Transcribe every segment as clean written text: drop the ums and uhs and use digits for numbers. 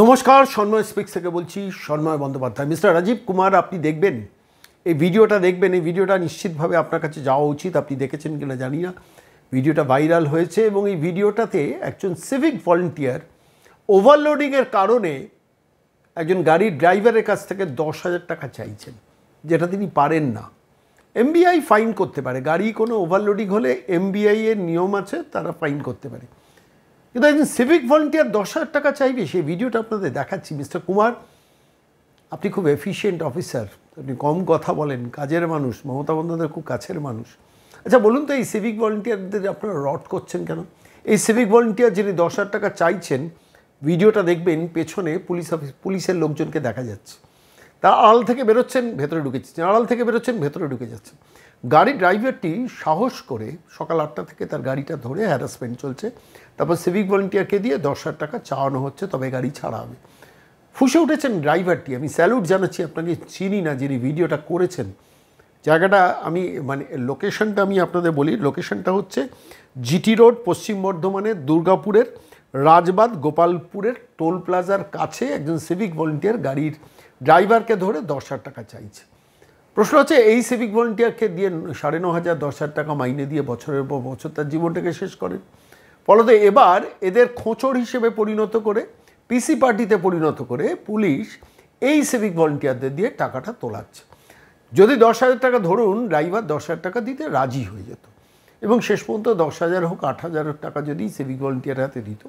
নমস্কার, সন্ময় স্পিক্স থেকে বলছি। সন্ময় বন্দ্যোপাধ্যায়। মিস্টার রাজীব কুমার, আপনি দেখবেন এই ভিডিওটা, এই ভিডিওটা নিশ্চিতভাবে আপনার কাছে যাওয়া উচিত। আপনি দেখেছেন কিনা জানি না, ভিডিওটা ভাইরাল হয়েছে এবং এই ভিডিওটাতে একজন সিভিক ভলেন্টিয়ার ওভারলোডিংয়ের কারণে একজন গাড়ির ড্রাইভারের কাছ থেকে 10,000 টাকা চাইছেন, যেটা তিনি পারেন না। এমবিআই ফাইন করতে পারে, গাড়ি কোনো ওভারলোডিং হলে এমবিআই এর নিয়ম আছে, তারা ফাইন করতে পারে। কিন্তু একজন সিভিক ভলেন্টিয়ার 10,000 টাকা চাইবে, সেই ভিডিওটা আপনাদের দেখাচ্ছি। মিস্টার কুমার, আপনি খুব এফিশিয়েন্ট অফিসার, আপনি কম কথা বলেন, কাজের মানুষ, মমতা বন্দ্যোপাধ্যায়ের খুব কাছের মানুষ। আচ্ছা বলুন তো, এই সিভিক ভলেন্টিয়ারদের আপনারা রড করছেন কেন? এই সিভিক ভলেন্টিয়ার যিনি 10,000 টাকা চাইছেন, ভিডিওটা দেখবেন, পেছনে পুলিশের লোকজনকে দেখা যাচ্ছে। তারা আড়াল থেকে বেরোচ্ছেন, ভেতরে ঢুকে যাচ্ছেন, আড়াল থেকে বেরোচ্ছেন, ভেতরে ঢুকে যাচ্ছেন। গাড়ির ড্রাইভারটি সাহস করে সকাল 8টা থেকে তার গাড়িটা ধরে, হ্যারাসমেন্ট চলছে, তারপর সিভিক ভলেন্টিয়ারকে দিয়ে 10,000 টাকা চাওয়ানো হচ্ছে, তবে গাড়ি ছাড়া হবে। ফুঁসে উঠেছেন ড্রাইভারটি। আমি স্যালুট জানাচ্ছি, আপনাকে চিনি না যিনি ভিডিওটা করেছেন। জায়গাটা আমি লোকেশনটা আমি আপনাদের বলি। লোকেশনটা হচ্ছে জিটি রোড, পশ্চিম বর্ধমানের দুর্গাপুরের রাজবাদ গোপালপুরের টোল প্লাজার কাছে একজন সিভিক ভলেন্টিয়ার গাড়ির ড্রাইভারকে ধরে 10,000 টাকা চাইছে। প্রশ্ন হচ্ছে, এই সিভিক ভলেন্টিয়ারকে দিয়ে 9,500 10,000 টাকা মাইনে দিয়ে বছরের পর বছর তার জীবনটাকে শেষ করেন। ফলত এবার এদের খোঁচড় হিসেবে পরিণত করে, পিসি পার্টিতে পরিণত করে পুলিশ এই সিভিক ভলেন্টিয়ারদের দিয়ে টাকাটা তোলাচ্ছে। যদি 10,000 টাকা, ধরুন ড্রাইভার 10,000 টাকা দিতে রাজি হয়ে যেত এবং শেষ পর্যন্ত 10,000 হোক 8,000 টাকা যদি সিভিক ভলেন্টিয়ার হাতে দিত,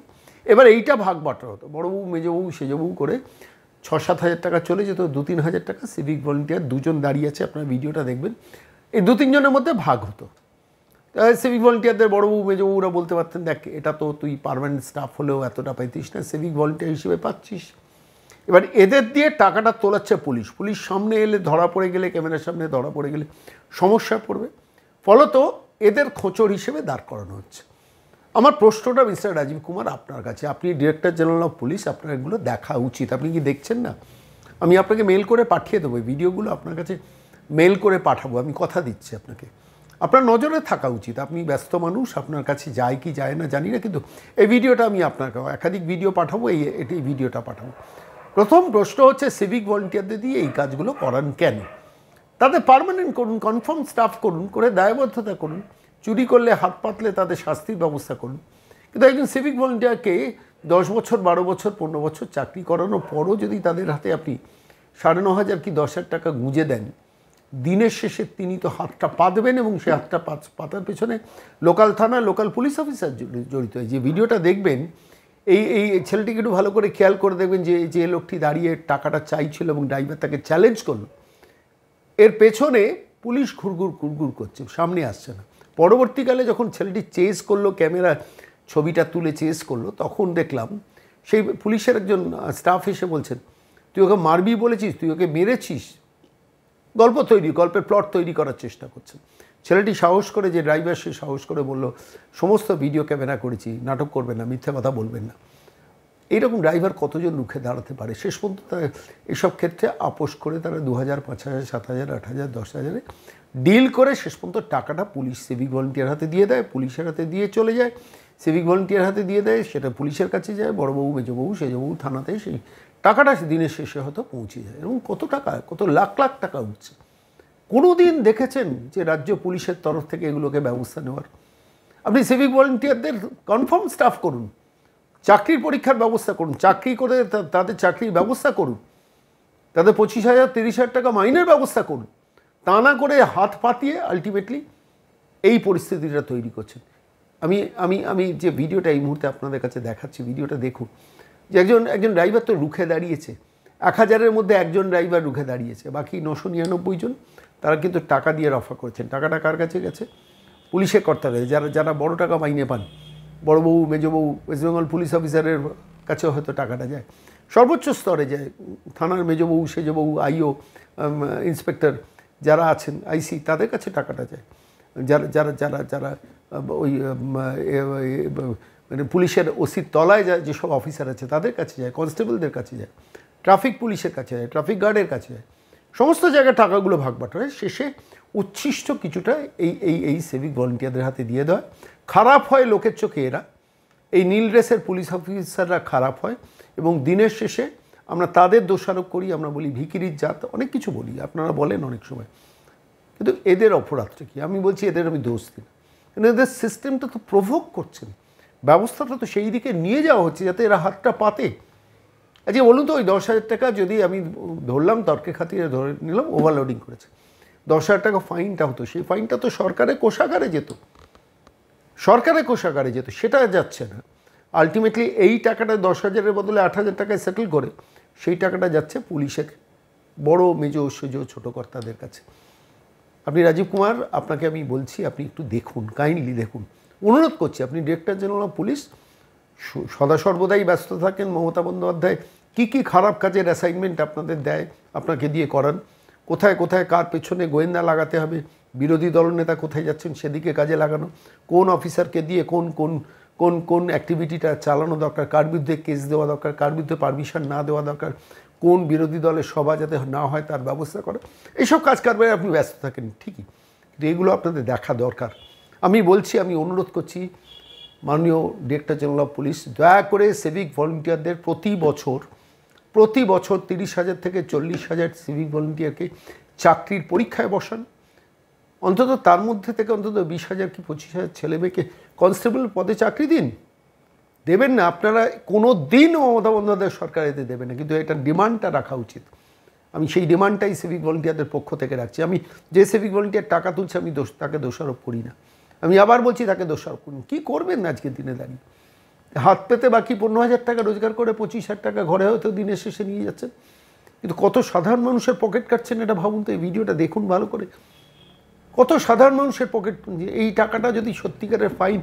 এবার এইটা ভাগ বাটোয়ারা হতো। বড়বাবু, মেজবাবু, সেজবাবু করে 6-7 টাকা চলে যেত। 2-3 টাকা সিভিক ভলেন্টিয়ার দুজন দাঁড়িয়ে আছে, আপনারা ভিডিওটা দেখবেন, এই 2-3 জনের মধ্যে ভাগ হতো। সিভিক ভলেন্টিয়ারদের বড়বাবু মেজবাবুরা বলতে পারতেন, দেখ এটা তো তুই পার্মানেন্ট স্টাফ হলেও এতটা পাইতিস না, সিভিক ভলেন্টিয়ার হিসেবে পাচ্ছিস। এবার এদের দিয়ে টাকাটা তোলাচ্ছে পুলিশ। পুলিশ সামনে এলে ধরা পড়ে গেলে, ক্যামেরার সামনে ধরা পড়ে গেলে সমস্যা পড়বে। ফলত এদের খোঁচড় হিসেবে দাঁড় করানো হচ্ছে। আমার প্রশ্নটা মিস্টার রাজীব কুমার আপনার কাছে, আপনি ডিরেক্টর জেনারেল অফ পুলিশ, আপনার এগুলো দেখা উচিত। আপনি কি দেখছেন না? আমি আপনাকে মেল করে পাঠিয়ে দেবো, এই ভিডিওগুলো আপনার কাছে মেল করে পাঠাবো, আমি কথা দিচ্ছি আপনাকে। আপনার নজরে থাকা উচিত। আপনি ব্যস্ত মানুষ, আপনার কাছে যায় কি যায় না জানি না, কিন্তু এই ভিডিওটা আমি আপনাকে একাধিক ভিডিও পাঠাবো, এই ভিডিওটা পাঠাবো। প্রথম প্রশ্ন হচ্ছে, সিভিক ভলেন্টিয়ারদের দিয়ে এই কাজগুলো করান কেন? তাদের পার্মানেন্ট করুন, কনফার্ম স্টাফ করুন, করে দায়বদ্ধতা করুন। চুরি করলে, হাত পাতলে তাদের শাস্তির ব্যবস্থা করুন। কিন্তু একজন সিভিক ভলেন্টিয়ারকে 10 বছর, 12 বছর, 15 বছর চাকরি করানোর পরও যদি তাদের হাতে আপনি 9,500 কি 10,000 টাকা গুঁজে দেন, দিনের শেষে তিনি তো হাতটা পাতবেন এবং সেই হাতটা পাতার পেছনে লোকাল থানা, লোকাল পুলিশ অফিসার জড়িত হয়। যে ভিডিওটা দেখবেন, এই ছেলেটিকে একটু ভালো করে খেয়াল করে দেখবেন, যে লোকটি দাঁড়িয়ে টাকাটা চাইছিল এবং ড্রাইভার তাকে চ্যালেঞ্জ করলো, এর পেছনে পুলিশ ঘুরঘুর করছে, সামনে আসছে না। পরবর্তীকালে যখন ছেলেটি চেস করলো, ক্যামেরা ছবিটা তুলে চেস করলো, তখন দেখলাম সেই পুলিশের একজন স্টাফ এসে বলছেন, তুই ওকে মারবি বলেছিস, তুই ওকে মেরেছিস। গল্পের প্লট তৈরি করার চেষ্টা করছেন। ছেলেটি সাহস করে, যে ড্রাইভার, সে সাহস করে বলল, সমস্ত ভিডিও ক্যামেরা করেছি, নাটক করবেন না, মিথ্যা কথা বলবেন না। এইরকম ড্রাইভার কতজন রুখে দাঁড়াতে পারে? শেষ পর্যন্ত তারা এসব ক্ষেত্রে আপোষ করে তারা 2,000, 5,000, 7,000, 8,000, 10,000 ডিল করে শেষ পর্যন্ত টাকাটা পুলিশ সিভিক ভলেন্টিয়ার হাতে দিয়ে দেয়, পুলিশের হাতে দিয়ে চলে যায়, সিভিক ভলেন্টিয়ার হাতে দিয়ে দেয়, সেটা পুলিশের কাছে যায়, বড়বাবু, মেজবাবু, সেজবাবু থানাতে সেই টাকাটা দিনের শেষে হয়তো পৌঁছে যায়। এবং কত টাকা, কত লাখ লাখ টাকা উঠছে। কোনো দিন দেখেছেন যে রাজ্য পুলিশের তরফ থেকে এগুলোকে ব্যবস্থা নেওয়ার? আপনি সিভিক ভলেন্টিয়ারদের কনফার্ম স্টাফ করুন, চাকরির পরীক্ষার ব্যবস্থা করুন, চাকরি করে তাদের চাকরির ব্যবস্থা করুন, তাদের 25,000 30,000 টাকা মাইনের ব্যবস্থা করুন। তা না করে হাত পাতিয়ে আলটিমেটলি এই পরিস্থিতিটা তৈরি করছেন। আমি আমি আমি যে ভিডিওটা এই মুহূর্তে আপনাদের কাছে দেখাচ্ছি, ভিডিওটা দেখুন, যে একজন ড্রাইভার তো রুখে দাঁড়িয়েছে। 1,000-এর মধ্যে একজন ড্রাইভার রুখে দাঁড়িয়েছে, বাকি 999 জন তারা কিন্তু টাকা দিয়ে রফা করেছেন। টাকাটা কার কাছে গেছে? পুলিশের কর্তারা, যারা বড় টাকা মাইনে পান, বড়বাবু, মেজবাবু, ওয়েস্ট বেঙ্গল পুলিশ অফিসারের কাছেও হয়তো টাকাটা যায়, সর্বোচ্চ স্তরে যায়, থানার মেজবাবু, সেজবাবু, আইও, ইন্সপেক্টর যারা আছেন, আইসি, তাদের কাছে টাকাটা যায়। যারা যারা যারা যারা ওই মানে পুলিশের ওসির তলায় যেসব অফিসার আছে তাদের কাছে যায়, কনস্টেবলদের কাছে যায়, ট্রাফিক পুলিশের কাছে যায়, ট্রাফিক গার্ডের কাছে যায়, সমস্ত জায়গায় টাকাগুলো ভাগ বাটোয়ারা। শেষে উচ্ছিষ্ট কিছুটা এই সিভিক ভলেন্টিয়ারদের হাতে দিয়ে দেওয়া। খারাপ হয় লোকের চোখে এরা, এই নীল ড্রেসের পুলিশ অফিসাররা খারাপ হয়, এবং দিনের শেষে আমরা তাদের দোষারোপ করি, আমরা বলি ভিখিরির জাত, অনেক কিছু বলি, আপনারা বলেন অনেক সময়, কিন্তু এদের অপরাধটা কি? আমি বলছি এদের আমি দোষ দিই, কিন্তু এদের সিস্টেমটা তো প্রভোগ করছেন, ব্যবস্থাটা তো সেই দিকে নিয়ে যাওয়া হচ্ছে যাতে এরা হাতটা পাতে। আচ্ছা বলুন তো, ওই 10,000 টাকা যদি আমি ধরলাম, তর্কে খাতিরে ধরে নিলাম ওভারলোডিং করেছে, 10,000 টাকা ফাইনটা হতো, সেই ফাইনটা তো সরকারের কোষাগারে যেত, সেটা যাচ্ছে না। আলটিমেটলি এই টাকাটা 10,000-এর বদলে 8,000 টাকায় সেটেল করে সেই টাকাটা যাচ্ছে পুলিশের বড় মেজো সেজো ছোটো কর্তাদের কাছে। আপনি রাজীব কুমার, আপনাকে আমি বলছি আপনি একটু দেখুন, কাইন্ডলি দেখুন, অনুরোধ করছি। আপনি ডিরেক্টর জেনারেল অফ পুলিশ, সদা সর্বদাই ব্যস্ত থাকেন। মমতা বন্দ্যোপাধ্যায় কী কী খারাপ কাজের অ্যাসাইনমেন্ট আপনাদের দেয়, আপনাকে দিয়ে করান, কোথায় কোথায় কার পেছনে গোয়েন্দা লাগাতে হবে, বিরোধী দলনেতা কোথায় যাচ্ছেন সেদিকে কাজে লাগানো, কোন অফিসারকে দিয়ে কোন কোন কোন কোন অ্যাক্টিভিটিটা চালানো দরকার, কার বিরুদ্ধে কেস দেওয়া দরকার, কার বিরুদ্ধে পারমিশন না দেওয়া দরকার, কোন বিরোধী দলের সভা যাতে না হয় তার ব্যবস্থা করা, এইসব কাজ কারবারে আপনি ব্যস্ত থাকেন ঠিকই, কিন্তু এগুলো আপনাদের দেখা দরকার। আমি বলছি, আমি অনুরোধ করছি মাননীয় ডিরেক্টর জেনারেল অফ পুলিশ, দয়া করে সিভিক ভলেন্টিয়ারদের প্রতি বছর 30,000 থেকে 40,000 সিভিক ভলেন্টিয়ারকে চাকরির পরীক্ষায় বসান, অন্তত তার মধ্যে থেকে অন্তত 20,000 কি 25,000 ছেলে মেয়েকে কনস্টেবল পদে চাকরি দিন। দেবেন না আপনারা, কোনো দিনও মমতা বন্দ্যোপাধ্যায় সরকার এতে দেবে না, কিন্তু এটা ডিমান্ডটা রাখা উচিত। আমি সেই ডিমান্ডটাই সিভিক ভলেন্টিয়ারদের পক্ষ থেকে রাখছি। আমি যে সিভিক ভলেন্টিয়ার টাকা তুলছে আমি তাকে দোষারোপ করি না, আমি আবার বলছি তাকে দোষারোপ করুন। কী করবেন না আজকের দিনে দাঁড়িয়ে? হাত পেতে বাকি 15,000 টাকা রোজগার করে 25,000 টাকা ঘরে হয়তো দিনের শেষে নিয়ে যাচ্ছেন, কিন্তু কত সাধারণ মানুষের পকেট কাটছেন এটা ভাবুন তো। এই ভিডিওটা দেখুন ভালো করে, কত সাধারণ মানুষের পকেট। এই টাকাটা যদি সত্যিকারের ফাইন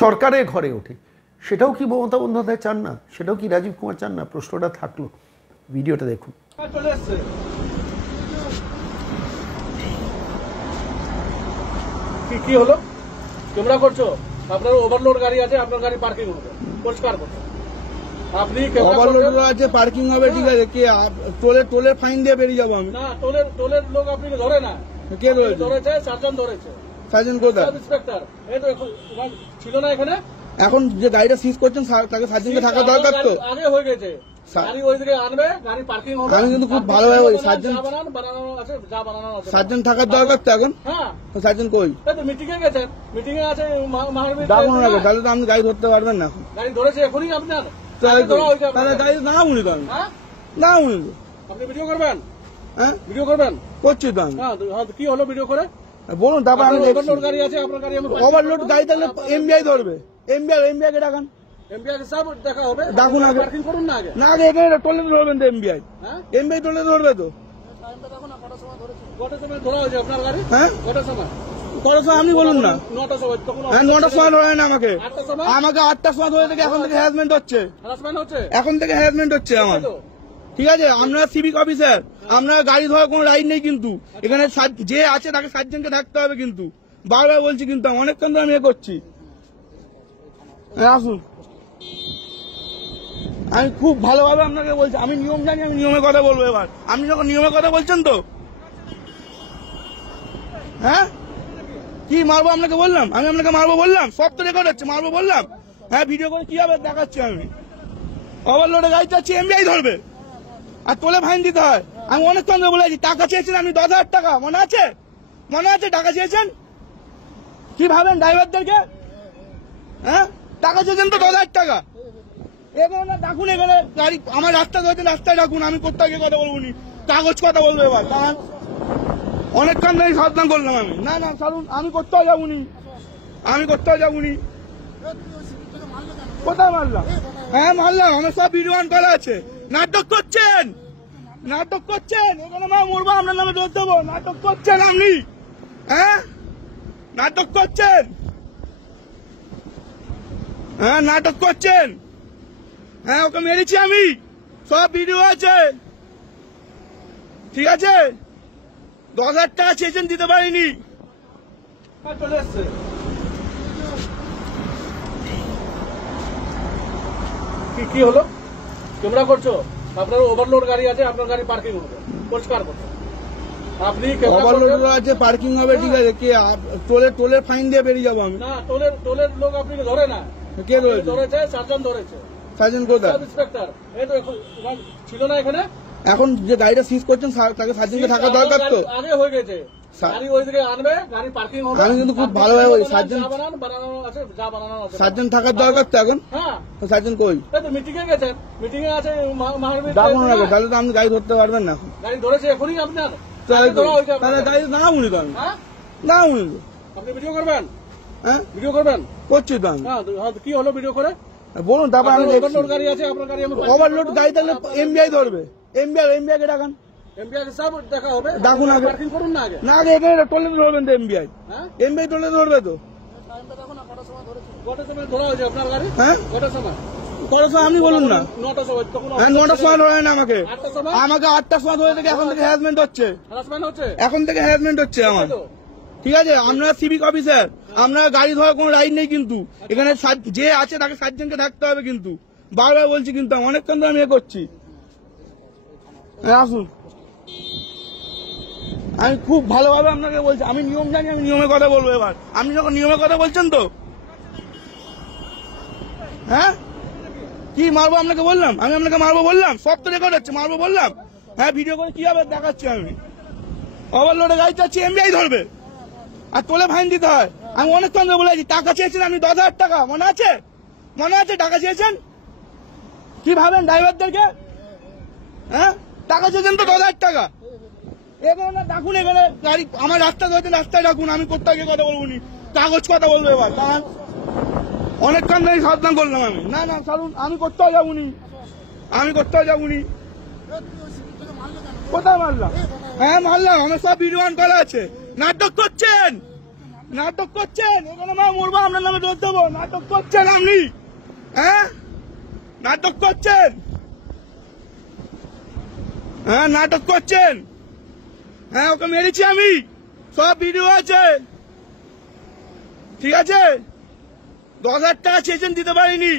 সরকারের ঘরে ওঠে, সেটাও কি মমতা বন্দ্যোপাধ্যায় চান না? সেটাও কি রাজীব কুমার চান না? প্রশ্নটা থাকলো, ভিডিওটা দেখুন। কি হলো? তোমরা করছো, আপনার ওভারলোড গাড়ি আছে, আপনার গাড়ি পার্কিং হবে, পরিষ্কার করছো। আপনি ওভারলোড আছে, পার্কিং হবে, ঠিক আছে। কে টোলের ফাইন দিয়ে বেরিয়ে যাবো আমি? না, টোলের লোক আপনি ধরে না। কে ধরেছে? সার্জন ধরেছে। সার্জন কোথায়? ইন্সপেক্টর এই তো ছিল না এখানে। এখন যে গাড়িটা সিজ করছেন তাকে সার্জনকে থাকা দরকার তো। আগে হয়ে গেছে, গাড়ি ওই দিকে আনবে, গাড়ি পার্কিং হবে। আমি কিন্তু খুব ভালোভাবে সার্জন বানানো আছে, যা বানানো আছে। সার্জন থাকার দরকার তো এখন। হ্যাঁ, সার্জন কই? এই তো মিটিং এ গেছেন, মিটিং এ আছে। ডাকুন না, তাহলে তো আপনি গাড়ি ধরতে পারবেন না। গাড়ি ধরেছে এখনই আপনার, তাহলে গাড়ি না উনি তো আমি না উনি তো আপনি ভিডিও করবেন। হ্যাঁ ভিডিও করবেন, করছি তো আমি। হ্যাঁ, কি হলো ভিডিও করে বলুন, তারপর আমি ওভারলোড গাড়ি আছে, আপনার গাড়ি আমি ওভারলোড গাড়ি তাহলে এমবিআই ধরবে। এমবিআই কে ডাকান, এমবিআই সব দেখা হবে। ডাকুন আগে, পার্কিং করুন না আগে। না আগে এখানে টোলে ধরবেন তো এমবিআই। এমবিআই টোলে ধরবে তো। কটার সময় ধরা হয়েছে আপনার গাড়ি? হ্যাঁ, কটার সময়? কটার সময় আপনি বলুন না। 9টার সময়। তখন হ্যাঁ, 9টার সময় ধরে না আমাকে। 8টার সময়? আমাকে 8টার সময় ধরে থেকে এখন থেকে হ্যারাসমেন্ট হচ্ছে। হ্যারাসমেন্ট হচ্ছে? এখন থেকে হ্যারাসমেন্ট হচ্ছে আমার। ঠিক আছে, আমরা সিভিক অফিসার, আমরা গাড়ি ধরার কোনো রাইট নেই, কিন্তু এখানে যে আছে তাকে সার্জনকে থাকতে হবে। কিন্তু বারবার বলছি, কিন্তু অনেকক্ষণ ধরে আমি করছি। আসুন, আমি খুব ভালোভাবে আপনাকে বলছি, আমি নিয়ম জানি, আমি নিয়মের কথা বলবো। এবার আপনি যখন নিয়মের কথা বলছেন তো, হ্যাঁ কি মারবো আপনাকে বললাম? আমি আপনাকে মারবো বললাম? সব তো রেকর্ড হচ্ছে, মারবো বললাম? হ্যাঁ, ভিডিও করে কি হবে দেখাচ্ছি আমি। ওভারলোডে গাড়ি চাচ্ছি, এমবিআই ধরবে আর তোলে ফাইন দিতে হয়। আমি অনেকক্ষণ ধরে বলেছি, টাকা চেয়েছেন আপনি 10,000 টাকা, মনে আছে? মনে আছে টাকা চেয়েছেন? কি ভাবেন ড্রাইভারদেরকে? হ্যাঁ, টাকা চেয়েছেন তো 10,000 টাকা। এখানে ডাকুন, এখানে গাড়ি আমার রাস্তা ধরেছে, রাস্তায় ডাকুন, আমি কোথাও গিয়ে কথা বলবো নি, কাগজ কথা বলবো এবার। কারণ অনেকক্ষণ ধরে সাবধান করলাম আমি। না না ছাড়ুন, আমি কোথাও যাবনি, আমি কোথাও যাবনি। কোথায় মারলাম? হ্যাঁ মারলাম, আমার সব ভিডিও অন করা আছে। নাটক করছেন, নাটক করছেন। এখানে মা মরবো, আপনার নামে দোষ দেবো। নাটক করছেন আপনি, হ্যাঁ নাটক করছেন, হ্যাঁ নাটক করছেন। হ্যাঁ, ওকে মেরেছি আমি, সব ভিডিও আছে। ঠিক আছে, 10,000 টাকা চেয়েছেন, দিতে পারিনি। চলে এসছে। কি হলো? তোমরা করছো, আপনার ওভারলোড গাড়ি আছে, আপনার গাড়ি পার্কিং হবে, পরিষ্কার করছো। আপনি ওভারলোড আছে, পার্কিং হবে, ঠিক আছে। কে টোলের ফাইন দিয়ে বেরিয়ে যাবো আমি? না, টোলের লোক আপনি ধরে না। কে ধরেছে? সার্জন ধরেছে। সার্জেন্ট কোথায়? সাব ইন্সপেক্টর এই তো এখন ছিল না এখানে। এখন যে গাড়িটা সিজ করছেন তাকে সার্জেন্টকে থাকা দরকার তো। আগে হয়ে গেছে, গাড়ি ওইদিকে আনবে, গাড়ি পার্কিং হবে। আমি কিন্তু খুব ভালোভাবে ওই সার্জেন্ট বানানো আছে, যা বানানো আছে সার্জেন্ট থাকার দরকার তো এখন। হ্যাঁ সার্জেন্ট কই? এই তো মিটিং এ গেছেন, মিটিং এ আছে মাহাবীর। ডাকুন না, তাহলে তো আপনি গাড়ি ধরতে পারবেন না। গাড়ি ধরেছে এখনই আপনার, তাহলে ধরা হয়েছে তাহলে আপনার। গাড়ি না উনি তো আমি হ্যাঁ না উনি তো আপনি ভিডিও করবেন, হ্যাঁ ভিডিও করবেন। করছি তো আমি। হ্যাঁ কি হলো ভিডিও করে? বলুন তারপর আমি দেখছি। ওভারলোড গাড়ি আছে আপনার গাড়ি, আমি ওভারলোড গাড়ি তাহলে এমবিআই ধরবে। এমবিআই কে ডাকান, এমবিআই সব দেখা হবে। ডাকুন আগে। পার্কিং করুন না আগে। না আগে এখানে টলে ধরবেন তো এমবিআই। হ্যাঁ এমবিআই টলে ধরবে তো। কটার সময় ধরা হয়েছে আপনার গাড়ি? হ্যাঁ কটার সময়? কটার সময় আপনি বলুন না। 9টার সময়। তখন হ্যাঁ 9টার সময় ধরে না আমাকে, 8টার সময় আমাকে 8টার সময় ধরে থেকে এখন থেকে হ্যারাসমেন্ট হচ্ছে, হারাসমেন্ট হচ্ছে। এখন থেকে হ্যারাসমেন্ট হচ্ছে আমার। ঠিক আছে, আপনারা সিভিক অফিসার, আপনারা গাড়ি ধরার কোনো রাইট নেই কিন্তু। এখানে যে আছে তাকে সার্জেন্টকে থাকতে হবে কিন্তু। বারবার বলছি কিন্তু, অনেকক্ষণ ধরে আমি এ করছি। হ্যাঁ আসুন, আমি খুব ভালোভাবে আপনাকে বলছি, আমি নিয়ম জানি, আমি নিয়মের কথা বলবো এবার। আপনি যখন নিয়মের কথা বলছেন তো, হ্যাঁ কি মারবো আপনাকে বললাম, আমি আপনাকে মারবো বললাম, সব তো রেকর্ড হচ্ছে, মারবো বললাম। হ্যাঁ ভিডিও করে কি হবে দেখাচ্ছি আমি। ওভারলোডে গাড়ি চাচ্ছি, এমবিআই ধরবে আর তোলে ফাইন দিতে হয়। আমি অনেকক্ষণ ধরে বলেছি, টাকা চেয়েছেন আপনি 10,000 টাকা, মনে আছে? মনে আছে টাকা চেয়েছেন? কি ভাবেন ড্রাইভারদেরকে? হ্যাঁ টাকা চেয়েছেন তো 10,000 টাকা। এখানে ডাকুন, এখানে গাড়ি আমার রাস্তা ধরেছেন, রাস্তায় ডাকুন, আমি কোথাও গিয়ে কথা বলবো নি, কাগজ কথা বলবো এবার। অনেকক্ষণ ধরে সাবধান করলাম আমি। না না ছাড়ুন, আমি কোথাও যাবনি, আমি কোথাও যাবনি। কোথায় মারলাম? হ্যাঁ মারলাম, আমার সব ভিডিও অন করা আছে। নাটক করছেন, নাটক করছেন, এখানে মা মরবো, আপনার নামে দোষ দেবো। নাটক করছেন আপনি, হ্যাঁ নাটক করছেন, হ্যাঁ নাটক করছেন। হ্যাঁ ওকে মেরেছি আমি, সব ভিডিও আছে। ঠিক আছে, 10,000 টাকা চেয়েছেন, দিতে পারিনি।